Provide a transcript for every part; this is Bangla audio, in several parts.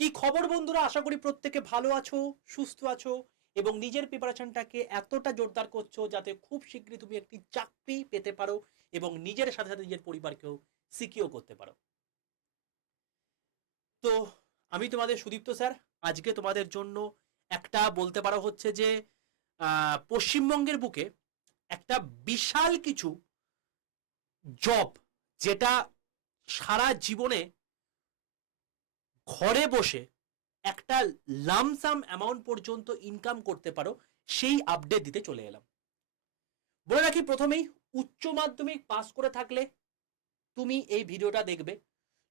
কি খবর বন্ধুরা? আশা করি প্রত্যেকে ভালো আছো, সুস্থ আছো এবং নিজের প্রিপারেশনটাকে এতটা জোরদার করছ যাতে খুব শীঘ্রই তুমি একটি চাকরি পেতে পারো এবং নিজের সাথে সাথে নিজের পরিবারকেও সিকিও করতে পারো। তো আমি তোমাদের সুদীপ্ত স্যার, আজকে তোমাদের জন্য একটা বলতে পারো হচ্ছে যে পশ্চিমবঙ্গের বুকে একটা বিশাল কিছু জব যেটা সারা জীবনে ঘরে বসে একটা লামসাম অ্যামাউন্ট পর্যন্ত ইনকাম করতে পারো, সেই আপডেট দিতে চলে এলাম। বলে রাখি, প্রথমেই উচ্চ মাধ্যমিক পাস করে থাকলে তুমি এই ভিডিওটা দেখবে।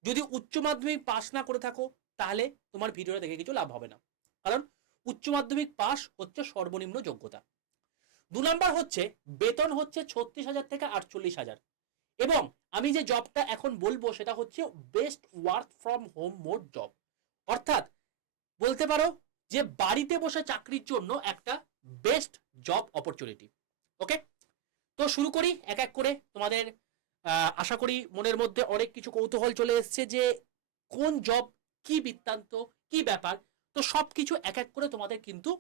যদি উচ্চ মাধ্যমিক পাস না করে থাকো, তাহলে তোমার ভিডিওটা দেখে কিছু লাভ হবে না। কারণ উচ্চ মাধ্যমিক পাস হচ্ছে সর্বনিম্ন যোগ্যতা। দু নাম্বার হচ্ছে, বেতন হচ্ছে ছত্রিশ হাজার থেকে আটচল্লিশ হাজার। এবং আমি যে জবটা এখন বলব সেটা হচ্ছে best work from home mode job অর্থাৎ বলতে পারো যে বাড়িতে বসে চাকরির জন্য একটা বেস্ট জব অপরচুনিটি ওকে তো শুরু করি এক এক করে। তোমাদের আশা করি মনের মধ্যে অনেক কিছু কৌতূহল চলে এসছে যে কোন জব কি বৃত্তান্ত, কি ব্যাপার? তো সব কিছু এক এক করে তোমাদের কিন্তু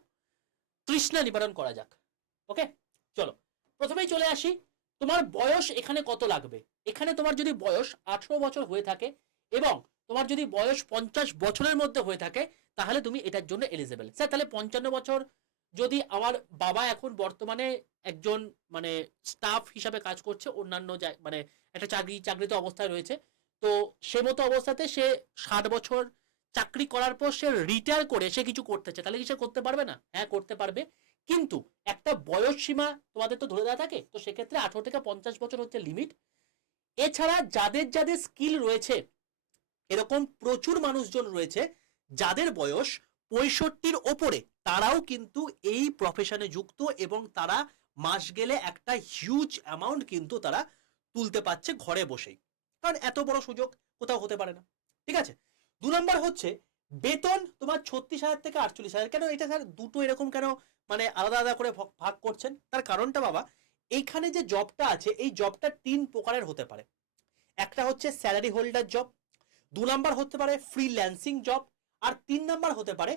তৃষ্ণা নিবারণ করা যাক ওকে চলো, প্রথমেই চলে আসি তোমার বয়স এখানে কত লাগবে? এখানে তোমার যদি বয়স আঠারো বছর হয়ে থাকে এবং তোমার যদি বয়স পঞ্চাশ বছরের মধ্যে হয়ে থাকে, তাহলে তুমি এটার জন্য এলিজেবল স্যার, তাহলে পঞ্চান্ন বছর যদি আমার বাবা এখন বর্তমানে একজন মানে স্টাফ হিসাবে কাজ করছে, অন্যান্য মানে একটা চাকরি, চাকরিতে অবস্থায় রয়েছে, তো সে মতো অবস্থাতে সে ষাট বছর চাকরি করার পর সে রিটায়ার করে সে কিছু করতে চায়, তাহলে কি সে করতে পারবে না? হ্যাঁ করতে পারবে। কিন্তু একটা বয়স সীমা তোমাদের তো ধরে দেওয়া থাকে, তো সেক্ষেত্রে আঠারো থেকে পঞ্চাশ বছর হচ্ছে লিমিট এছাড়া যাদের যাদের স্কিল রয়েছে, এরকম প্রচুর মানুষজন রয়েছে, যাদের বয়স পঁয়ষট্টির ওপরে, তারাও কিন্তু এই প্রফেশনে যুক্ত এবং তারা মাস গেলে একটা হিউজ অ্যামাউন্ট কিন্তু তারা তুলতে পারছে ঘরে বসেই। কারণ এত বড় সুযোগ কোথাও হতে পারে না। ঠিক আছে? দু নম্বর হচ্ছে বেতন তোমার ছত্রিশ হাজার থেকে আটচল্লিশ হাজার। কেন এটা স্যার দুটো এরকম কেন মানে আলাদা আলাদা করে ভাগ করছেন? তার কারণটা বাবা, এইখানে যে জবটা আছে, এই জবটা তিন প্রকারের হতে পারে। একটা হচ্ছে স্যালারি হোল্ডার জব দু নাম্বার হতে পারে ফ্রিল্যান্সিং জব আর তিন নাম্বার হতে পারে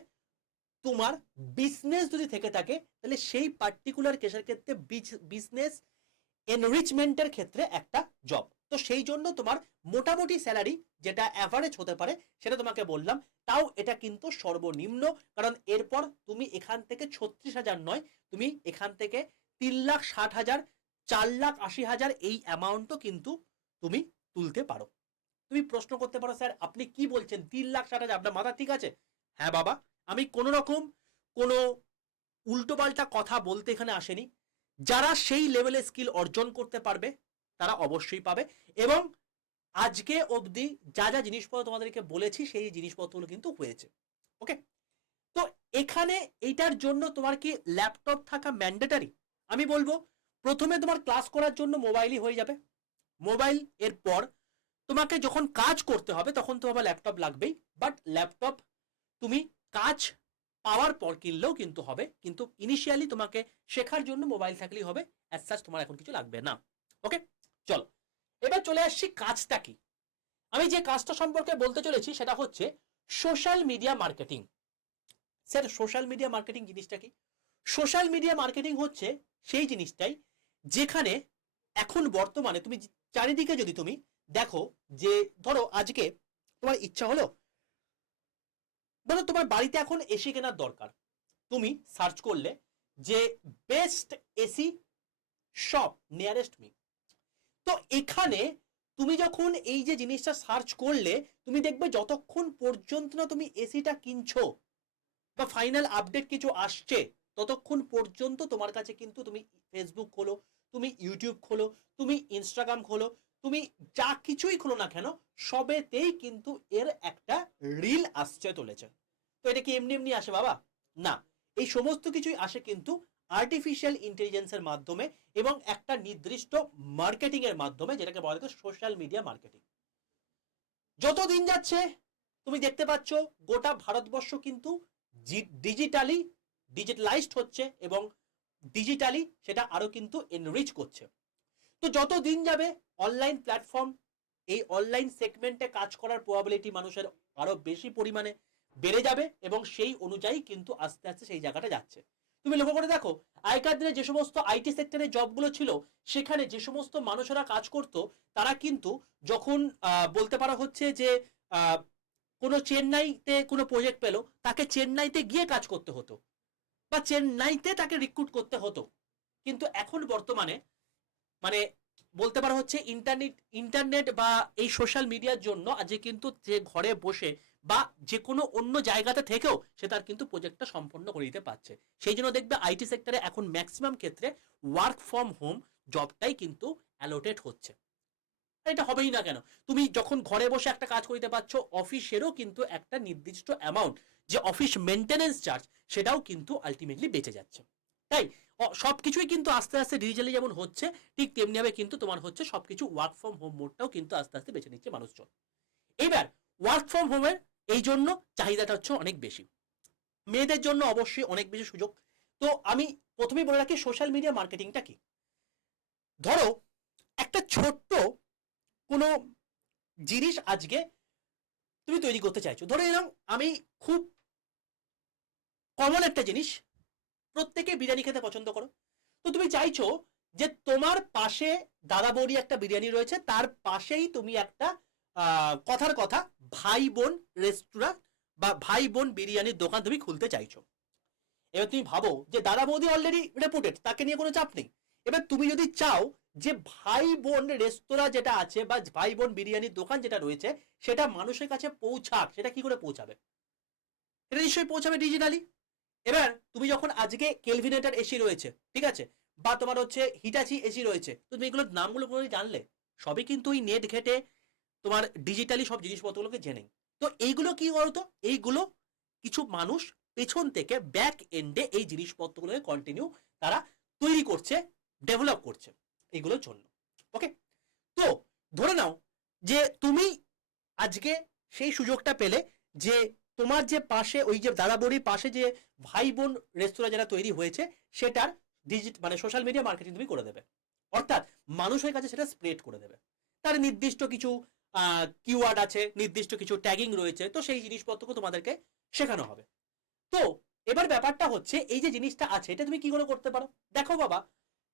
তোমার বিজনেস যদি থেকে থাকে, তাহলে সেই পার্টিকুলার কেসের ক্ষেত্রে বিজনেস এনরিচমেন্টের ক্ষেত্রে একটা জব তো সেই জন্য তোমার মোটামুটি স্যালারি যেটা অ্যাভারেজ হতে পারে, সেটা তোমাকে বললাম। তাও এটা কিন্তু সর্বনিম্ন, কারণ এরপর তুমি এখান থেকে ছত্রিশ হাজার নয়, তুমি এখান থেকে তিন লাখ ষাট হাজার, চার লাখ আশি হাজার এই অ্যামাউন্টও কিন্তু তুমি তুলতে পারো। তুমি প্রশ্ন করতে পারো, স্যার, আপনি কি বলছেন? তিন লাখ ষাট হাজার আপনার মাথা ঠিক আছে? হ্যাঁ বাবা, আমি কোনো রকম কোনো উল্টোপাল্টা কথা বলতে এখানে আসেনি। যারা সেই লেভেলে স্কিল অর্জন করতে পারবে তারা অবশ্যই পাবে। এবং আজকে অবধি যা যা জিনিসপত্র তোমাদেরকে বলেছি, সেই জিনিসপত্রগুলো কিন্তু হয়েছে। ওকে তো এখানে এইটার জন্য তোমার কি ল্যাপটপ থাকা ম্যান্ডেটারি আমি বলব, প্রথমে তোমার ক্লাস করার জন্য মোবাইলই হয়ে যাবে। মোবাইল এর পর তোমাকে যখন কাজ করতে হবে, তখন তোমার ল্যাপটপ লাগবেই। বাট ল্যাপটপ তুমি কাজ পাওয়ার পর কিনলেও কিন্তু হবে। কিন্তু ইনিশিয়ালি তোমাকে শেখার জন্য মোবাইল থাকলেই হবে। অ্যাজ সাচ তোমার এখন কিছু লাগবে না। ওকে চলো। এবার চলে আসছি কাজটা কি? আমি যে কাজটা সম্পর্কে বলতে চলেছি সেটা হচ্ছে social media marketing sir social media marketing জিনিসটা কি? সোশ্যাল মিডিয়া মার্কেটিং হচ্ছে সেই জিনিসটাই যেখানে এখন বর্তমানে তুমি চারিদিকে যদি তুমি দেখো যে ধরো আজকে তোমার ইচ্ছা হলো, ধরো তোমার বাড়িতে এখন এসি কেনার দরকার। তুমি সার্চ করলে যে best AC shop nearest me তো এখানে তুমি যখন এই যে জিনিসটা সার্চ করলে, তুমি দেখবে যতক্ষণ পর্যন্ত না তুমি এসিটা কিনছো বা ফাইনাল আপডেট কিছু আসছে, ততক্ষণ পর্যন্ত তোমার কাছে কিন্তু তুমি ফেসবুক খোলো, তুমি ইউটিউব খোলো, তুমি ইনস্টাগ্রাম খোলো, তুমি যা কিছুই খোলো না কেন, সবেতেই কিন্তু এর একটা রিল আসছে চলেছে তো এটা কি এমনি এমনি আসে বাবা? না। এই সমস্ত কিছুই আসে কিন্তু আর্টিফিশিয়াল ইন্টেলিজেন্সের মাধ্যমে এবং একটা নির্দিষ্ট মার্কেটিং এর মাধ্যমে, যেটাকে বলা হয় সোশ্যাল মিডিয়া মার্কেটিং যত দিন যাচ্ছে, তুমি দেখতে পাচ্ছ গোটা ভারতবর্ষ কিন্তু ডিজিটালি ডিজিটালাইজড হচ্ছে এবং ডিজিটালি সেটা আরও কিন্তু এনরিচ করছে। তো যত দিন যাবে অনলাইন প্ল্যাটফর্ম এই অনলাইন সেগমেন্টে কাজ করার প্রবাবিলিটি মানুষের আরও বেশি পরিমাণে বেড়ে যাবে এবং সেই অনুযায়ী কিন্তু আস্তে আস্তে সেই জায়গাটা যাচ্ছে। তুমি লক্ষ্য করে দেখো, আগেকার দিনে যে সমস্ত আইটি সেক্টরে জবগুলো ছিল, সেখানে যে সমস্ত মানুষেরা কাজ করত, তারা কিন্তু যখন বলতে পারা হচ্ছে যে কোনো চেন্নাইতে কোনো প্রজেক্ট পেল, তাকে চেন্নাইতে গিয়ে কাজ করতে হতো। বা চেন্নাইতে তাকে রিক্রুট করতে হতো। কিন্তু এখন বর্তমানে মানে বলতে পারা হচ্ছে ইন্টারনেট ইন্টারনেট বা এই সোশ্যাল মিডিয়ার জন্য আজকে কিন্তু যে ঘরে বসে বা যে কোনো অন্য জায়গাতে থেকেও সে তার কিন্তু প্রজেক্টটা সম্পন্ন করে দিতে পারছে। সেই জন্য দেখবে আইটি সেক্টরে এখন ম্যাক্সিমাম ক্ষেত্রে ওয়ার্ক ফ্রম হোম জবটাই কিন্তু অ্যালোটেড হচ্ছে। এটা হবেই না কেন? তুমি যখন ঘরে বসে একটা কাজ করতে পারছ, অফিসেরও কিন্তু একটা নির্দিষ্ট অ্যামাউন্ট যে অফিস মেনটেনেন্স চার্জ সেটাও কিন্তু আলটিমেটলি বেঁচে যাচ্ছে। তাই, অ- সবকিছুই কিন্তু আস্তে আস্তে ডিজিটালি যেমন হচ্ছে, ঠিক তেমনি ভাবে কিন্তু তোমার হচ্ছে সবকিছু ওয়ার্ক ফ্রম হোম মোডটাও কিন্তু আস্তে আস্তে বেছে নিচ্ছে মানুষজন। এবার ওয়ার্ক ফ্রম হোমের এই জন্য চাহিদাটা হচ্ছে অনেক বেশি। মেয়েদের জন্য অবশ্যই অনেক বেশি সুযোগ। তো আমি প্রথমেই বলে রাখি সোশ্যাল মিডিয়া মার্কেটিংটা কি? ধরো, একটা ছোট্ট কোনো জিনিস আজকে তুমি তৈরি করতে চাইছো। ধরে এরকম আমি খুব কমন একটা জিনিস, প্রত্যেকে বিরিয়ানি খেতে পছন্দ করো। তো তুমি চাইছো যে তোমার পাশে দাদা বৌদি একটা বিরিয়ানি রয়েছে, তার পাশেই তুমি একটা কথার কথা, ভাই বোন রেস্তোরাঁ বা ভাই বোন বিরিয়ানির দোকান তুমি খুলতে চাইছো। এবার তুমি ভাবো যে দাদা বৌদি অলরেডি রেপুটেড তাকে নিয়ে কোনো চাপ নেই। এবার তুমি যদি চাও যে ভাই বোন রেস্তোরাঁ যেটা আছে বা ভাই বোন বিরিয়ানির দোকান যেটা রয়েছে, সেটা মানুষের কাছে পৌঁছাক, সেটা কি করে পৌঁছাবে? এটা নিশ্চয়ই পৌঁছাবে ডিজিটালি এবার তুমি যখন আজকে কেলভিনেটার এসি রয়েছে, ঠিক আছে? বা তোমার হচ্ছে হিটাচি এসি রয়েছে, তুমি এগুলোর নামগুলো জানলে। সবই কিন্তু ওই নেট ঘেটে তোমার ডিজিটালি সব জিনিসপত্রগুলোকে জেনে তো এইগুলো কি বলতো? এইগুলো কিছু মানুষ পেছন থেকে ব্যাক এন্ডে এই জিনিসপত্রগুলোকে কন্টিনিউ তারা তৈরি করছে ডেভেলপ করছে এগুলোর জন্য। ওকে তো ধরে নাও যে তুমি আজকে সেই সুযোগটা পেলে যে তোমার যে পাশে ওই যে দাদা বড়ির পাশে যে ভাই বোন রেস্তোরাঁ যেটা তৈরি হয়েছে, সেটার ডিজিট মানে সোশ্যাল মিডিয়া মার্কেটিং তুমি করে দেবে। অর্থাৎ মানুষের কাছে সেটা স্প্রেড করে দেবে। তার নির্দিষ্ট কিছু কিওয়ার্ড আছে, নির্দিষ্ট কিছু ট্যাগিং রয়েছে, তো সেই জিনিসপত্রকে তোমাদেরকে শেখানো হবে। তো এবার ব্যাপারটা হচ্ছে, এই যে জিনিসটা আছে, এটা তুমি কি করে করতে পারো? দেখো বাবা,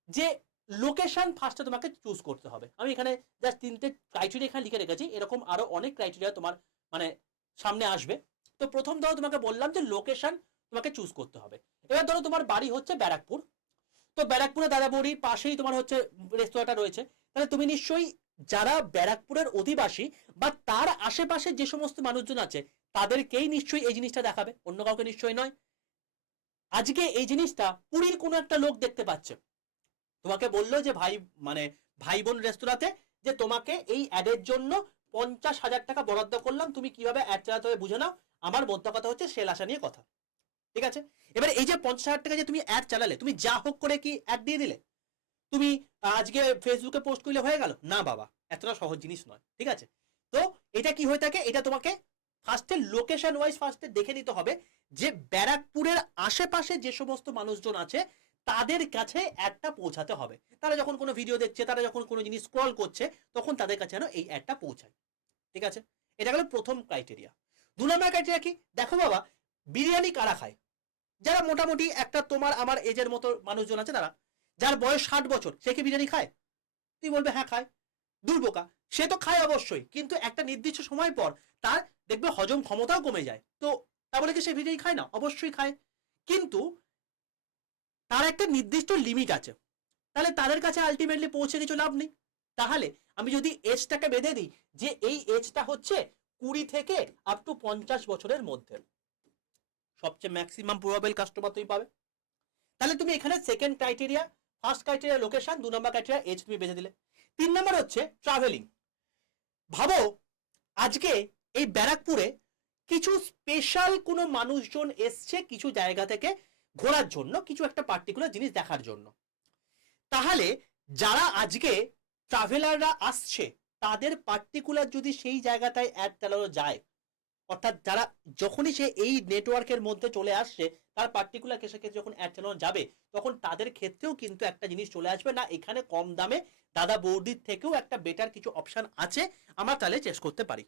যে লোকেশন ফার্স্টে তোমাকে চুজ করতে হবে। আমি এখানে জাস্ট তিনটে ক্রাইটেরিয়া এখানে লিখে রেখেছি, এরকম আরও অনেক ক্রাইটেরিয়া তোমার মানে সামনে আসবে। তো প্রথম ধরো তোমাকে বললাম যে লোকেশন তোমাকে চুজ করতে হবে। এবার ধরো তোমার বাড়ি হচ্ছে ব্যারাকপুর। তো ব্যারাকপুরে দাদাবড়ির পাশেই তোমার হচ্ছে রেস্তোরাঁটা রয়েছে। তাহলে তুমি নিশ্চয়ই যারা ব্যারাকপুরের অধিবাসী বা তার আশেপাশে যে সমস্ত মানুষজন আছে, তাদেরকেই নিশ্চয়ই এই জিনিসটা দেখাবে, অন্য কাউকে নিশ্চয়ই নয়। আজকে এই জিনিসটা পুরীর কোনো একটা লোক দেখতে পাচ্ছে। তোমাকে বলল যে, ভাই মানে ভাই বোন রেস্তোরাঁতে যে তোমাকে এই অ্যাডের জন্য পঞ্চাশ হাজার টাকা বরাদ্দ করলাম, তুমি কীভাবে অ্যাড চালাতে হবে বুঝে নাও। আমার মধ্য কথা হচ্ছে সেল আসা নিয়ে কথা। ঠিক আছে? এবার এই যে পঞ্চাশ হাজার টাকা যে তুমি অ্যাড চালালে, তুমি যা হোক করে কি অ্যাড দিয়ে দিলে? তুমি আজকে ফেসবুকে পোস্ট করলে হয়ে গেল? না বাবা, এতটা সহজ জিনিস নয়, ঠিক আছে? তো এটা কি হয়ে থাকে? এটা তোমাকে ফার্স্টে লোকেশন ওয়াইজ ফার্স্টে দেখে নিতে হবে যে ব্যারাকপুরের আশেপাশে যে সমস্ত মানুষজন আছে, তাদের কাছে অ্যাডটা পৌঁছাতে হবে। তারা যখন কোনো ভিডিও দেখছে, তারা যখন কোনো জিনিস স্ক্রল করছে, তখন তাদের কাছে যেন এই অ্যাডটা পৌঁছায়, ঠিক আছে? এটা গেল প্রথম ক্রাইটেরিয়া দু নম্বর ক্রাইটেরিয়া কি? দেখো বাবা, বিরিয়ানি কারা খায়? যারা মোটামুটি একটা তোমার, আমার এজের মতো মানুষজন আছে তারা যার বয়স ষাট বছর, সে কি বিরিয়ানি খায়? তুই বলবে হ্যাঁ খায়। দুর্বোকা সে তো খায় অবশ্যই, কিন্তু একটা নির্দিষ্ট সময় পর তার দেখবে হজম ক্ষমতাও কমে যায়। তো তা বলে কি সে বিরিয়ানি খায় না? অবশ্যই খায়। কিন্তু তার একটা নির্দিষ্ট লিমিট আছে। তাহলে তাদের কাছে আলটিমেটলি পৌঁছে কিছু লাভ নেই। তাহলে আমি যদি এজটাকে বেঁধে দিই, যে এই এজটা হচ্ছে কুড়ি থেকে আপ টু পঞ্চাশ বছরের মধ্যে। সবচেয়ে ম্যাক্সিমাম প্রবাবেল কাস্টমার তুমি পাবে। তাহলে তুমি এখানে second criteria first criteria location দু নম্বর ক্রাইটেরিয়া এজ তুমি বেঁধে দিলে তিন নম্বর হচ্ছে ট্রাভেলিং ভাবো, আজকে এই ব্যারাকপুরে কিছু স্পেশাল কোনো মানুষজন এসছে কিছু জায়গা থেকে ঘোরার জন্য, কিছু একটা পার্টিকুলার জিনিস দেখার জন্য। তাহলে যারা আজকে ট্রাভেলাররা আসছে, তাদের পার্টিকুলার যদি সেই জায়গাটায় অ্যাড চালানো যায় অর্থাৎ যারা যখনই সে এই নেটওয়ার্কের মধ্যে চলে আসছে, তার পার্টিকুলার কেসে ক্ষেত্রে যখন অ্যাড চালানো যাবে, তখন তাদের ক্ষেত্রেও কিন্তু একটা জিনিস চলে আসবে। না, এখানে কম দামে দাদা বৌদির থেকেও একটা বেটার কিছু অপশন আছে, আমরা তাহলে চেস করতে পারি।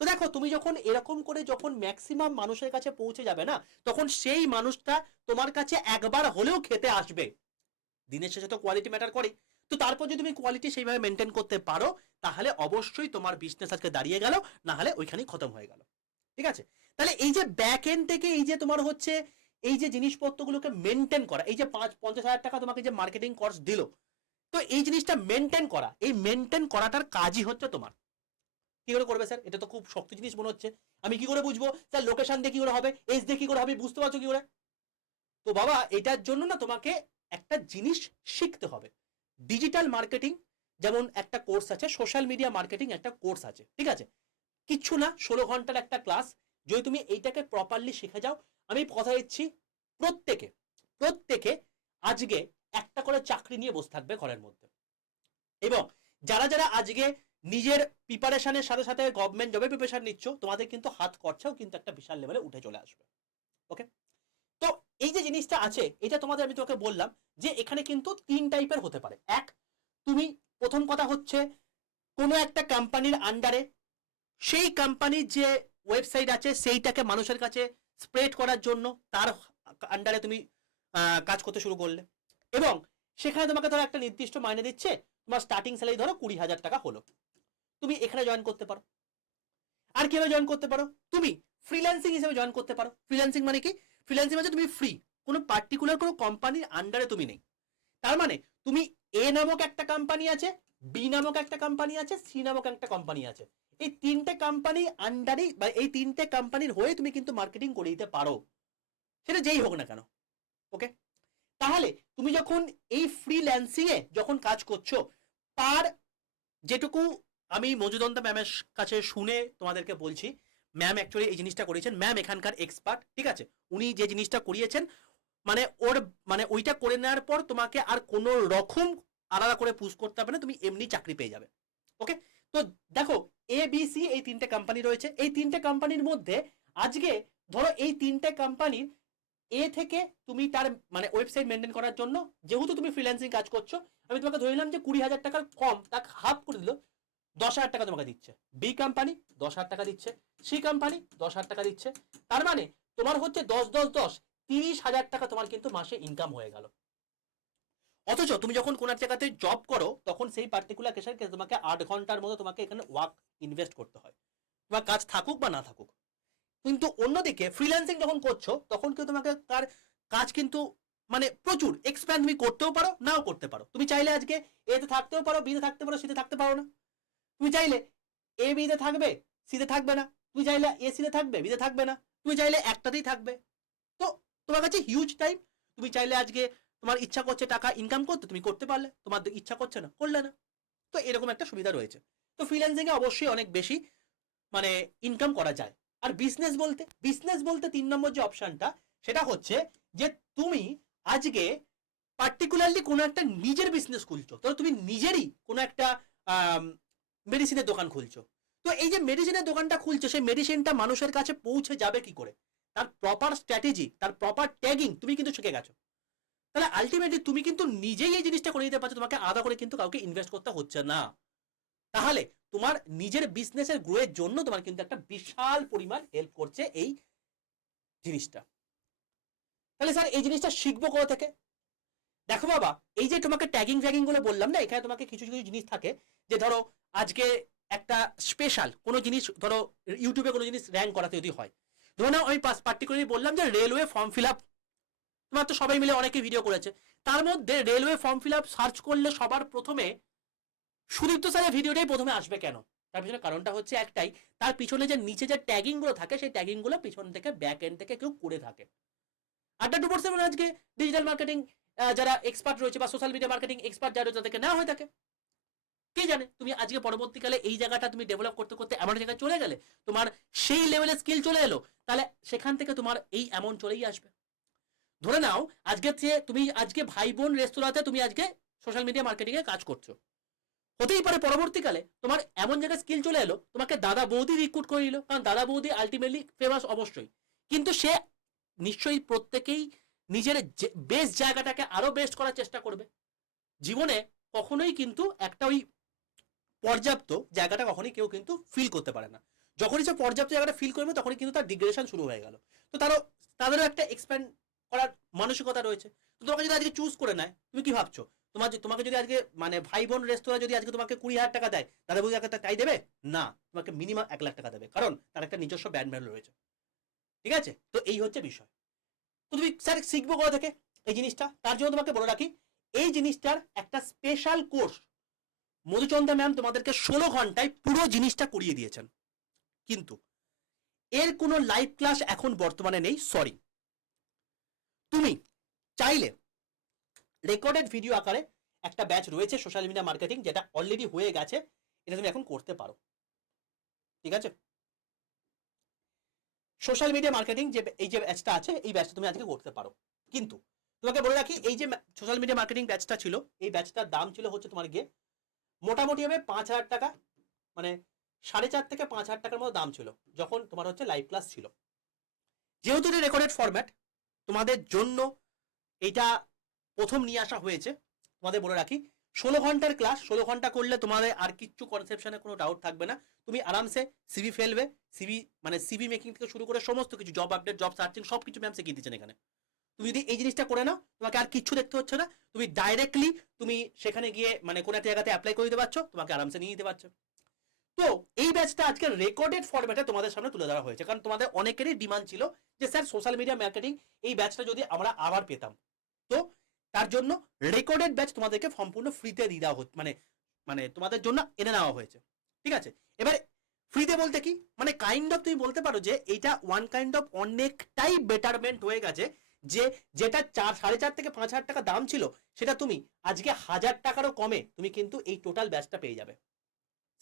তো দেখো, তুমি যখন এরকম করে যখন ম্যাক্সিমাম মানুষের কাছে পৌঁছে যাবে না, তখন সেই মানুষটা তোমার কাছে একবার হলেও খেতে আসবে। দিনের শেষে তো কোয়ালিটি ম্যাটার করে। তো তারপর যদি তুমি কোয়ালিটি সেইভাবে মেনটেন করতে পারো, তাহলে অবশ্যই তোমার বিজনেস আজকে দাঁড়িয়ে গেল না হলে ওইখানেই খতম হয়ে গেল। ঠিক আছে? তাহলে এই যে ব্যাক এন্ড থেকে এই যে তোমার হচ্ছে এই যে জিনিসপত্রগুলোকে মেনটেন করা, এই যে পাঁচ, পঞ্চাশ হাজার টাকা তোমাকে যে মার্কেটিং কোর্স দিল, তো এই জিনিসটা মেনটেন করা, এই মেনটেন করাটার কাজই হচ্ছে তোমার। কি করে করবে স্যার এটা তো খুব শক্ত জিনিস মনে হচ্ছে। আমি কি করে বুঝব? স্যার লোকেশন দিয়ে কি করে হবে? এজ দিয়ে কি করে হবে? বুঝতে পারছ কি করে? তো বাবা, এটার জন্য না তোমাকে একটা জিনিস শিখতে হবে। ডিজিটাল মার্কেটিং যেমন একটা কোর্স আছে সোশ্যাল মিডিয়া মার্কেটিং একটা কোর্স আছে, ঠিক আছে? কিচ্ছু না, ষোলো ঘণ্টার একটা ক্লাস যদি তুমি এইটাকে প্রপারলি শিখে যাও, আমি কথা দিচ্ছি প্রত্যেকে প্রত্যেকে আজকে একটা করে চাকরি নিয়ে বসে থাকবে ঘরের মধ্যে। এবং যারা যারা আজকে নিজের প্রিপারেশনের সাথে সাথে গভর্নমেন্ট জবে প্রিপারেশন নিচ্ছ, তোমাদের কিন্তু হাত খরচাও কিন্তু একটা বিশাল লেভেলে উঠে চলে আসবে। ওকে তো এই যে জিনিসটা আছে, এটা তোমাদের আমি তোমাকে বললাম যে এখানে কিন্তু তিন টাইপের হতে পারে। এক, তুমি প্রথম কথা হচ্ছে কোনো একটা কোম্পানির আন্ডারে সেই কোম্পানির যে ওয়েবসাইট আছে, সেইটাকে মানুষের কাছে স্প্রেড করার জন্য তার আন্ডারে তুমি কাজ করতে শুরু করলে। এবং সেখানে তোমাকে ধরো একটা নির্দিষ্ট মাইনে দিচ্ছে, তোমার স্টার্টিং স্যালারি ধরো কুড়ি হাজার টাকা হলো। তুমি এখানে জয়েন করতে পারো। আর কীভাবে জয়েন করতে পারো? তুমি ফ্রিল্যান্সিং হিসেবে জয়েন করতে পারো। ফ্রিল্যান্সিং মানে কি? ফ্রিল্যান্সিং মানে তুমি ফ্রি কোনো পার্টিকুলার কোনো কোম্পানির আন্ডারে তুমি নেই। তার মানে তুমি এ নামক একটা কোম্পানি আছে বি নামক একটা কোম্পানি আছে সি নামক একটা কোম্পানি আছে। এই তিনটে কোম্পানি আন্ডারেই বা এই তিনটে কোম্পানির হয়ে তুমি কিন্তু মার্কেটিং করে দিতে পারো। সেটা যেই হোক না কেন ওকে তাহলে তুমি যখন এই ফ্রিল্যান্সিং এ যখন কাজ করছ, তার যেটুকু আমি মজুদন্তা ম্যামের কাছে শুনে তোমাদেরকে বলছি ম্যাম অ্যাকচুয়ালি এই জিনিসটা করিয়েছেন ম্যাম এখানকার এক্সপার্ট ঠিক আছে? উনি যে জিনিসটা করিয়েছেন মানে ওর মানে ওইটা করে নেওয়ার পর তোমাকে আর কোনো রকম আলাদা করে পুশ করতে হবে না, তুমি এমনি চাকরি পেয়ে যাবে ওকে তো দেখো এ বি সি এই তিনটে কোম্পানি রয়েছে। এই তিনটে কোম্পানির মধ্যে আজকে ধরো এই তিনটে কোম্পানির এ থেকে তুমি তার মানে ওয়েবসাইট মেনটেন করার জন্য, যেহেতু তুমি ফ্রিল্যান্সিং কাজ করছ, আমি তোমাকে ধরে নিলাম যে কুড়ি হাজার টাকার কম তাকে হাফ করে দিল, দশ হাজার টাকা তোমাকে দিচ্ছে। বি কোম্পানি দশ হাজার টাকা দিচ্ছে সি কোম্পানি দশ হাজার টাকা দিচ্ছে। তার মানে তোমার হচ্ছে দশ দশ দশ, তিরিশ হাজার টাকা তোমার কিন্তু মাসে ইনকাম হয়ে গেল। অথচ তুমি যখন কোন জায়গাতে জব করো, তখন সেই পার্টিকুলার কেসের তোমাকে আট ঘণ্টার মতো তোমাকে এখানে ওয়ার্ক ইনভেস্ট করতে হয়। তোমার কাজ থাকুক বা না থাকুক। কিন্তু অন্যদিকে ফ্রিল্যান্সিং যখন করছ, তখন কিন্তু তোমাকে তার কাজ কিন্তু মানে প্রচুর এক্সপ্যান্ড তুমি করতেও পারো, নাও করতে পারো। তুমি চাইলে আজকে এতে থাকতেও পারো বিতে থাকতে পারো সিতে থাকতে পারো না। তুমি চাইলে এ বিতে থাকবে সিতে থাকবে না। তুমি চাইলে এ সিতে থাকবে বিতে থাকবে না। তুমি চাইলে একটাতেই থাকবে। তো তোমার কাছে হিউজ টাইম তুমি চাইলে আজকে তোমার ইচ্ছা করছে টাকা ইনকাম করতে, তুমি করতে পারলে। তোমার ইচ্ছা করছে না, করলে না। তো এরকম একটা সুবিধা রয়েছে। তো ফ্রিল্যান্সিং এ অবশ্যই অনেক বেশি মানে ইনকাম করা যায়। আর বিজনেস বলতে বিজনেস বলতে তিন নম্বর যে অপশনটা সেটা হচ্ছে যে তুমি আজকে পার্টিকুলারলি কোনো একটা নিজের বিজনেস খুলছো। তো তুমি নিজেরই কোনো একটা মেডিসিনের দোকান খুলছো। তো এই যে মেডিসিনের দোকানটা খুলছো, সেই মেডিসিনটা মানুষের কাছে পৌঁছে যাবে কি করে? তার প্রপার স্ট্র্যাটেজি তার প্রপার ট্যাগিং তুমি কিন্তু শিখে গেছো। তাহলে আলটিমেটলি তুমি কিন্তু নিজেই এই জিনিসটা করে দিতে পারছ, তোমাকে আদা করে কিন্তু কাউকে ইনভেস্ট করতে হচ্ছে না। তাহলে তোমার নিজের বিজনেসের গ্রোয়ের জন্য তোমার কিন্তু একটা বিশাল পরিমাণ হেল্প করছে এই জিনিসটা। তাহলে স্যার এই জিনিসটা শিখব কোথা থেকে? দেখো বাবা, এই যে তোমাকে ট্যাগিং ফ্যাগিংগুলো বললাম না, এখানে তোমাকে কিছু কিছু জিনিস থাকে যে ধরো আজকে একটা স্পেশাল কোনো জিনিস ধরো, ইউটিউবে কোনো জিনিস র্যাঙ্ক করাতে যদি হয়। ধরো নাও আমি পার্টিকুলারলি বললাম যে রেলওয়ে ফর্ম ফিল আপ তোমার তো সবাই মিলে অনেকে ভিডিও করেছে। তার মধ্যে railway form fill up search করলে সবার প্রথমে সুদীপ্ত স্যারের ভিডিওটাই প্রথমে আসবে কেন? তার পিছনে কারণটা হচ্ছে একটাই, তার পিছনে যে নিচে যে ট্যাগিংগুলো থাকে, সেই ট্যাগিংগুলো পিছন থেকে ব্যাক এন্ড থেকে কেউ করে থাকে। আড্ডা টু সেভেন আজকে ডিজিটাল মার্কেটিং যারা এক্সপার্ট রয়েছে বা সোশ্যাল মিডিয়া মার্কেটিং এক্সপার্ট যারা তাদেরকে নেওয়া হয়ে থাকে। কে জানে, তুমি আজকে পরবর্তীকালে এই জায়গাটা তুমি ডেভেলপ করতে করতে এমন জায়গায় চলে গেলে, তোমার সেই লেভেলের স্কিল চলে এলো, তাহলে সেখান থেকে তোমার এই অ্যামাউন্ট চলেই আসবে। ধরে নাও, আজকে তুমি, আজকে ভাই বোন রেস্তোরাঁতে তুমি আজকে সোশ্যাল মিডিয়া মার্কেটিং এ কাজ করছ। হতেই পারে পরবর্তীকালে তোমার এমন জায়গায় স্কিল চলে এলো, তোমাকে দাদা বৌদি রিক্রুট করে নিল, কারণ দাদা বৌদি আলটিমেটলি ফেমাস অবশ্যই। কিন্তু সে নিশ্চয়ই প্রত্যেকেই নিজের বেস্ট জায়গাটাকে আরও বেস্ট করার চেষ্টা করবে। জীবনে কখনোই কিন্তু একটা ওই পর্যাপ্ত জায়গাটা কখনোই কেউ কিন্তু ফিল করতে পারে না। যখনই সে পর্যাপ্ত জায়গাটা ফিল করবে, তখনই কিন্তু তার ডিগ্রেশন শুরু হয়ে গেল। তো তারও, তাদেরও একটা এক্সপ্যান্ড করার মানসিকতা রয়েছে। তো তোমাকে যদি আজকে চুজ করে নেয়, তুমি কি ভাবছ? তোমার তোমাকে যদি আজকে মানে ভাই বোন রেস্তোরাঁ যদি আজকে তোমাকে কুড়ি হাজার টাকা দেয়, তাদের বুঝে তাই দেবে? না, তোমাকে মিনিমাম এক লাখ টাকা দেবে। কারণ তার একটা নিজস্ব ব্যান্ড ভ্যালু রয়েছে। ঠিক আছে? তো এই হচ্ছে বিষয়। তো তুমি স্যার শিখব কোথা থেকে? এই জিনিসটা। তার জন্য তোমাকে বলে রাখি, এই জিনিসটার একটা স্পেশাল কোর্স মধুচন্দ্রা ম্যাম তোমাদেরকে ষোলো ঘন্টায় পুরো জিনিসটা করিয়ে দিয়েছেন। কিন্তু, এর কোনো লাইভ ক্লাস এখন বর্তমানে নেই। সরি তুমি চাইলে রেকর্ডেড ভিডিও আকারে একটা ব্যাচ রয়েছে সোশ্যাল মিডিয়া মার্কেটিং যেটা অলরেডি হয়ে গেছে, এটা তুমি এখন করতে পারো। ঠিক আছে? সোশ্যাল মিডিয়া মার্কেটিং যে, এই যে ব্যাচটা আছে, এই ব্যাচটা তুমি আজকে করতে পারো। কিন্তু তোমাকে বলে রাখি, এই যে সোশ্যাল মিডিয়া মার্কেটিং ব্যাচটা ছিল, এই ব্যাচটার দাম ছিল হচ্ছে তোমার গিয়ে মোটামুটি হবে পাঁচ হাজার টাকা মানে সাড়ে চার থেকে পাঁচ হাজার টাকার মতো দাম ছিল, যখন তোমার হচ্ছে লাইভ ক্লাস ছিল। যেহেতু এটা রেকর্ডেড ফরম্যাট তোমাদের জন্য এটা প্রথম নিয়ে আসা হয়েছে। তোমাদের বলে রাখি, ষোলো ঘণ্টার ক্লাস ষোলো ঘণ্টা করলে তোমাদের আর কিচ্ছু কনসেপশনে কোনো ডাউট থাকবে না। তুমি আরামসে সিভি ফেলবে সিভি মানে সিভি মেকিং থেকে শুরু করে সমস্ত কিছু জব আপডেট জব সার্চিং সব কিছু ম্যাম শিখিয়ে দিচ্ছেন এখানে। তুমি যদি এই জিনিসটা করে নাও, তোমাকে আর কিচ্ছু দেখতে হচ্ছে না। তুমি ডাইরেক্টলি তুমি সেখানে গিয়ে মানে কোনো একটা জায়গাতে অ্যাপ্লাই করে দিতে পারছ, তোমাকে আরামসে নিয়ে নিতে পারছ। তো এই ব্যাচটা আজকে রেকর্ডেড ফরম্যাটে তোমাদের সামনে তুলে ধরা হয়েছে। কারণ তোমাদের অনেকেরই ডিমান্ড ছিল যে, স্যার সোশ্যাল মিডিয়া মার্কেটিং এই ব্যাচটা যদি আমরা আবার পেতাম। তো তার জন্য রেকর্ডেড ব্যাচ তোমাদেরকে সম্পূর্ণ ফ্রিতে দিয়ে দেওয়া হচ্ছে মানে মানে তোমাদের জন্য এনে নেওয়া হয়েছে। ঠিক আছে? এবার ফ্রিতে বলতে কি? মানে কাইন্ড অফ তুমি বলতে পারো যে, এটা ওয়ান কাইন্ড অফ অনেকটাই বেটারমেন্ট হয়ে গেছে যে, যেটা চার, সাড়ে চার থেকে পাঁচ হাজার টাকা দাম ছিল, সেটা তুমি আজকে হাজার টাকারও কমে তুমি কিন্তু এই টোটাল ব্যাচটা পেয়ে যাবে।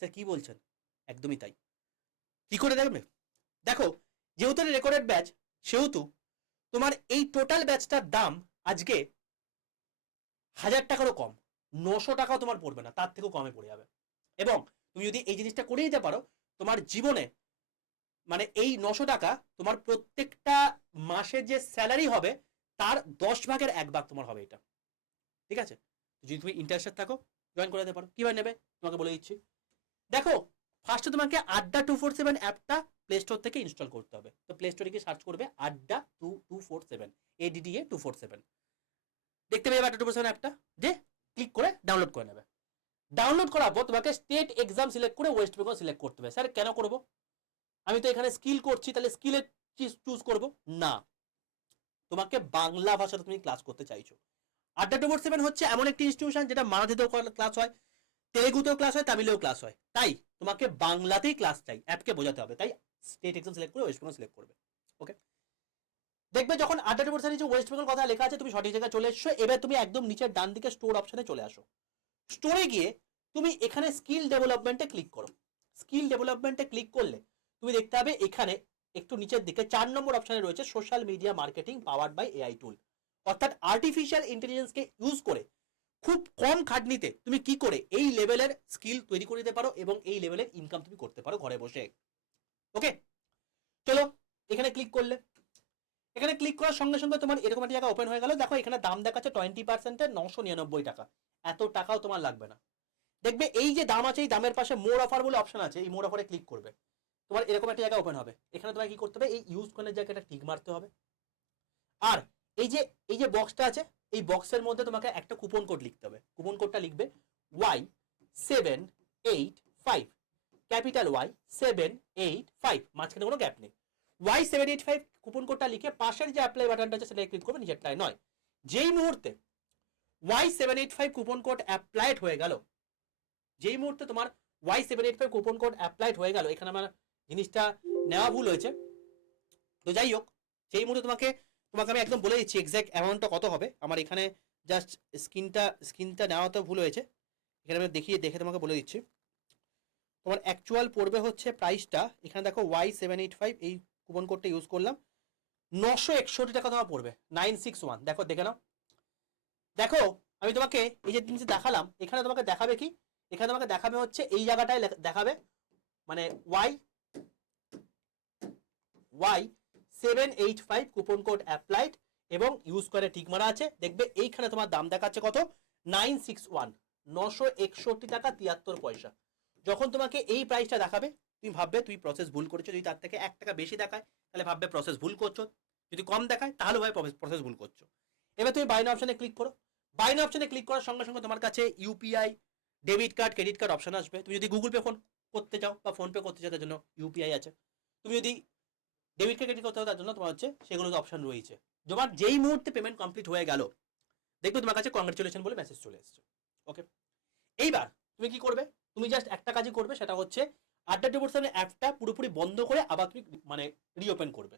স্যার কি বলছেন? একদমই তাই। কি করে দেখবে দেখো, যেহেতু রেকর্ডেড ব্যাচ সেহেতু তোমার এই টোটাল ব্যাচটার দাম আজকে হাজার টাকারও কম। নশো টাকাও তোমার পড়বে না, তার থেকেও কমে পড়ে যাবে। এবং তুমি যদি এই জিনিসটা করে দিতে পারো, তোমার জীবনে মানে এই নশো টাকা তোমার প্রত্যেকটা মাসে যে স্যালারি হবে, তার দশ ভাগের এক ভাগ তোমার হবে এটা। ঠিক আছে? যদি তুমি ইন্টারেস্টেড থাকো জয়েন করে দিতে পারো। কীভাবে নেবে? তোমাকে বলে দিচ্ছি। দেখো ফার্স্টে তোমাকে আড্ডা টু ফোর সেভেন অ্যাপটা প্লে স্টোর থেকে ইনস্টল করতে হবে। তো প্লে স্টোরে গিয়ে সার্চ করবে Adda two two four seven A D D A two four seven দেখতে পেয়ে আড্ডা টু ফোর সেভেন অ্যাপটা। যে ক্লিক করে ডাউনলোড করে নেবে। ডাউনলোড করার পর তোমাকে স্টেট এক্সাম সিলেক্ট করে ওয়েস্ট বেঙ্গল সিলেক্ট করতে হবে। স্যার, কেন করব? আমি তো এখানে স্কিল করছি, তাহলে স্কিলে চুজ করব? না। তোমাকে বাংলা ভাষাতে তুমি ক্লাস করতে চাইছো। আড্ডা টু ফোর সেভেন হচ্ছে এমন একটি ইনস্টিটিউশন যেটা মারাঠিতেও ক্লাস হয়। তেলেগুতেও ক্লাস হয়, তামিলেও ক্লাস হয়। তাই তোমাকে বাংলাতেই ক্লাস চাই। অ্যাপকে বোঝাতে হবে। তাই স্টেট এক্সাম সিলেক্ট করে ওয়েস্ট বেঙ্গল সিলেক্ট করবে। ওকে দেখবে যখন Adda two four seven West Bengal কথা লেখা আছে, তুমি সঠিক জায়গায় চলে এসছো, এবার তুমি একদম নিচের ডান দিকে স্টোর অপশনে চলে আসো। স্টোরে গিয়ে তুমি এখানে স্কিল ডেভেলপমেন্টে ক্লিক করো। স্কিল ডেভেলপমেন্টে ক্লিক করলে তুমি দেখতে হবে এখানে একটু নিচের দিকে চার নম্বর অপশনে রয়েছে social media marketing powered by AI tool অর্থাৎ আর্টিফিশিয়াল ইন্টেলিজেন্সকে ইউজ করে খুব কম খাটনিতে তুমি কি করে এই লেভেলের স্কিল তৈরি করে দিতে পারো এবং এই লেভেলের ইনকাম তুমি করতে পারো ঘরে বসে। ওকে? চলো, এখানে ক্লিক করলে। এখানে ক্লিক করার সঙ্গে সঙ্গে তোমার এরকম একটা জায়গা ওপেন হয়ে গেল। দেখো, এখানে দাম দেখাচ্ছে টোয়েন্টি পার্সেন্টের নশো নিরানব্বই টাকা। এত টাকাও তোমার লাগবে না। দেখবে এই যে দাম আছে, এই দামের পাশে মোর অফার বলে অপশন আছে, এই মোর অফারে ক্লিক করবে। তোমার এরকম একটা জায়গা ওপেন হবে। এখানে তোমার কি করতে হবে? এই ইউজ করার জায়গাটা টিক মারতে হবে। আর এই যে এই যে বক্সটা আছে এই বক্সের মধ্যে তোমাকে একটা কুপন কোড লিখতে হবে। কুপন কোডটা লিখবে Y seven eight five capital Y seven eight five মাঝখানে কোনো গ্যাপ নেই। Y seven eight five coupon কোডটা লিখে পাশের যে অ্যাপ্লাই বাটনটা আছে সেটা ক্লিক করবে নিজেরটায় নয়। যেই মুহূর্তে Y seven eight five coupon code applied হয়ে গেল, যেই মুহূর্তে তোমার Y seven eight five coupon code applied হয়ে গেল, এখানে আমার জিনিসটা নেওয়া ভুল হয়েছে। তো যাই হোক সেই মুহূর্তে তোমাকে তোমাকে আমি একদম বলে দিচ্ছি এক্স্যাক্ট অ্যামাউন্টটা কত হবে। আমার এখানে জাস্ট স্ক্রিনটা স্ক্রিনটা নেওয়া তো ভুল হয়েছে। এখানে আমি দেখিয়ে, দেখে তোমাকে বলে দিচ্ছি। তোমার অ্যাকচুয়াল পড়বে হচ্ছে প্রাইসটা এখানে দেখো ওয়াই সেভেন এইট ফাইভ এই কুপন কোডটা ইউজ করলাম। নশো একষট্টি টাকা তোমার পড়বে নাইন সিক্স ওয়ান দেখো, দেখে নাও। দেখো, আমি তোমাকে এই যে জিনিস দেখালাম, এখানে তোমাকে দেখাবে কি? এখানে তোমাকে দেখাবে হচ্ছে এই জায়গাটায় দেখাবে মানে Y Y seven eight five coupon code applied এবং ইউজ করে ঠিক মারা আছে। দেখবে এইখানে তোমার দাম দেখাচ্ছে কত? নাইন সিক্স ওয়ান নশো একষট্টি টাকা তিয়াত্তর পয়সা। যখন তোমাকে এই প্রাইসটা দেখাবে, তুমি ভাববে তুমি প্রসেস ভুল করেছ। যদি তার থেকে এক টাকা বেশি দেখায়, তাহলে ভাববে প্রসেস ভুল করছ। যদি কম দেখায়, তাহলে ভাবে প্রসেস ভুল করছ। এবার তুমি বাইন অপশনে ক্লিক করো। বাইন অপশনে ক্লিক করার সঙ্গে সঙ্গে তোমার কাছে UPI debit card credit card option আসবে। তুমি যদি গুগল পে ফোন করতে চাও বা ফোনপে করতে চাও, তার জন্য ইউপিআই আছে। তুমি যদি ডেবিট কার্ড ক্রেডিট করতে চাও তার জন্য তোমার হচ্ছে সেগুলোতে অপশন রয়েছে। তোমার যেই মুহূর্তে পেমেন্ট কমপ্লিট হয়ে গেল, দেখবে তোমার কাছে কংগ্রেচুলেশন বলে মেসেজ চলে এসেছে। ওকে এইবার তুমি কি করবে? তুমি জাস্ট একটা কাজই করবে, সেটা হচ্ছে আড্ডা ডিভোর্সনের অ্যাপটা পুরোপুরি বন্ধ করে আবার তুমি মানে রিওপেন করবে।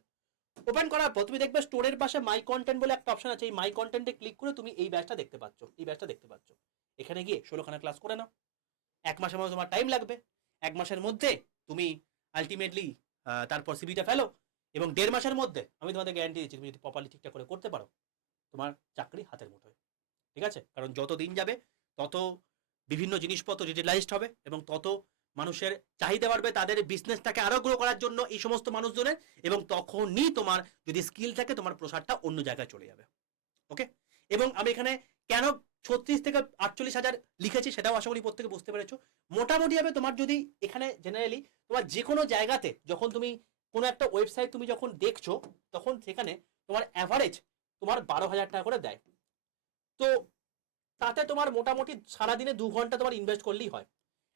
ওপেন করার পর তুমি দেখবে স্টোরের পাশে মাই কন্টেন্ট বলে একটা অপশন আছে। এই মাই কন্টেন্টে ক্লিক করে তুমি এই ব্যাচটা দেখতে পাচ্ছ। এই ব্যাচটা দেখতে পাচ্ছ। এখানে গিয়ে ষোলোখানা ক্লাস করে নাও। এক মাসের মধ্যে তোমার টাইম লাগবে। এক মাসের মধ্যে তুমি আলটিমেটলি তারপর সিবিটা ফেলো। এবং দেড় মাসের মধ্যে আমি তোমাদের গ্যারান্টি দিচ্ছি, তুমি যদি প্রপারলি ঠিকঠাক করে করতে পারো, তোমার চাকরি হাতের মুঠোয়। ঠিক আছে? কারণ যত দিন যাবে, তত বিভিন্ন জিনিসপত্র ডিজিটালাইজড হবে এবং তত মানুষের চাহিদা বাড়বে, তাদের বিজনেসটাকে আরও গ্রো করার জন্য এই সমস্ত মানুষজনের এবং তখনই তোমার যদি স্কিল থাকে, তোমার প্রসারটা অন্য জায়গায় চলে যাবে। ওকে এবং আমি এখানে কেন ছত্রিশ থেকে আটচল্লিশ হাজার লিখেছি সেটাও আশা করি প্রত্যেকে বুঝতে পেরেছ। মোটামুটি ভাবে তোমার যদি এখানে জেনারেলি তোমার যে কোনো জায়গাতে যখন তুমি কোনো একটা ওয়েবসাইট তুমি যখন দেখছ, তখন সেখানে তোমার অ্যাভারেজ তোমার বারো হাজার টাকা করে দেয়। তো তাতে তোমার মোটামুটি সারাদিনে দু ঘণ্টা তোমার ইনভেস্ট করলেই হয়।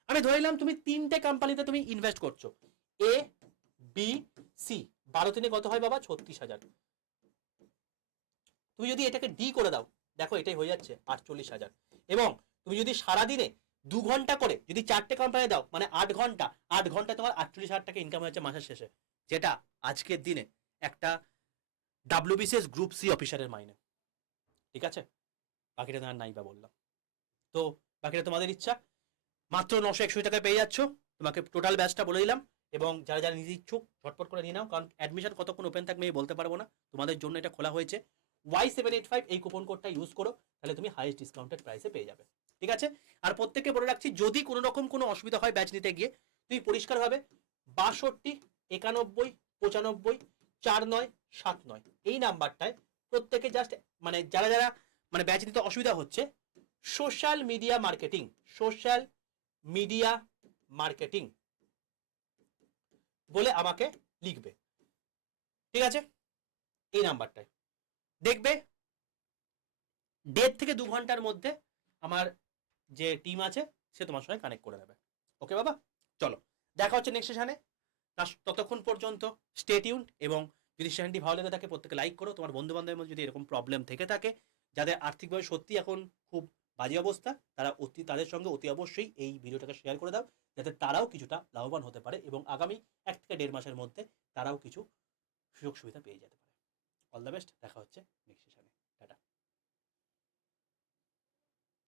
আমি ধরে নিলাম তুমি তিনটে কোম্পানিতে তুমি ইনভেস্ট করছ। এ বি সি বারো তিনে কত হয় বাবা? ছত্রিশ হাজার। তুমি যদি এটাকে ডি করে দাও, দেখো এটাই হয়ে যাচ্ছে আটচল্লিশ হাজার। এবং তুমি যদি সারাদিনে দু ঘণ্টা করে যদি চারটে কোম্পানি দাও মানে আট ঘণ্টা আট ঘণ্টা তোমার আটচল্লিশ হাজার টাকা ইনকাম হচ্ছে মাসের শেষে। যেটা আজকের দিনে একটা ডাব্লিউবিসিএস গ্রুপ সি অফিসারের মাইনে। ঠিক আছে? বাকিটা তোমার নাই বা বললাম। তো বাকিটা তোমাদের ইচ্ছা। মাত্র নশো একশো টাকায় পেয়ে যাচ্ছ। তোমাকে টোটাল ব্যাচটা বলে দিলাম। এবং যারা যারা নিজে ইচ্ছুক ঝটপট করে নিয়ে নাও, কারণ অ্যাডমিশন কতক্ষণ ওপেন থাকবে আমি বলতে পারব না। তোমাদের জন্য এটা খোলা হয়েছে। ওয়াই সেভেন এইট ফাইভ এই কুপন কোডটা ইউজ করো, তাহলে তুমি হাইয়েস্ট ডিসকাউন্টেড প্রাইসে পেয়ে যাবে। ঠিক আছে? আর প্রত্যেককে বলে রাখছি, যদি কোনো রকম কোনো অসুবিধা হয় ব্যাচ নিতে গিয়ে, তুমি পরিষ্কারভাবে বাষট্টি একানব্বই, পঁচানব্বই চার নয় সাত নয় এই নাম্বারটায় প্রত্যেকে জাস্ট মানে যারা যারা মানে ব্যাচ নিতে অসুবিধা হচ্ছে social media marketing social media marketing বলে আমাকে লিখবে। ঠিক আছে? এই নাম্বারটায়। দেখবে, দেড় থেকে দু ঘণ্টার মধ্যে আমার যে টিম আছে, সে তোমার সঙ্গে কানেক্ট করে নেবে। ওকে বাবা? চলো, দেখা হচ্ছে নেক্সট সেশনে ততক্ষণ পর্যন্ত স্টে টিউন এবং যদি সেশনটি ভালো লেগে থাকে প্রত্যেকে লাইক করো। তোমার বন্ধু বান্ধবের মধ্যে যদি এরকম প্রবলেম থেকে থাকে, যাদের আর্থিকভাবে সত্যি এখন খুব বাজে অবস্থা, তারা অতি, তাদের সঙ্গে অতি অবশ্যই এই ভিডিওটাকে শেয়ার করে দাও, যাতে তারাও কিছুটা লাভবান হতে পারে এবং আগামী এক থেকে দেড় মাসের মধ্যে তারাও কিছু সুযোগ সুবিধা পেয়ে যেতে পারে। অল দ্য বেস্ট দেখা হচ্ছে নেক্সট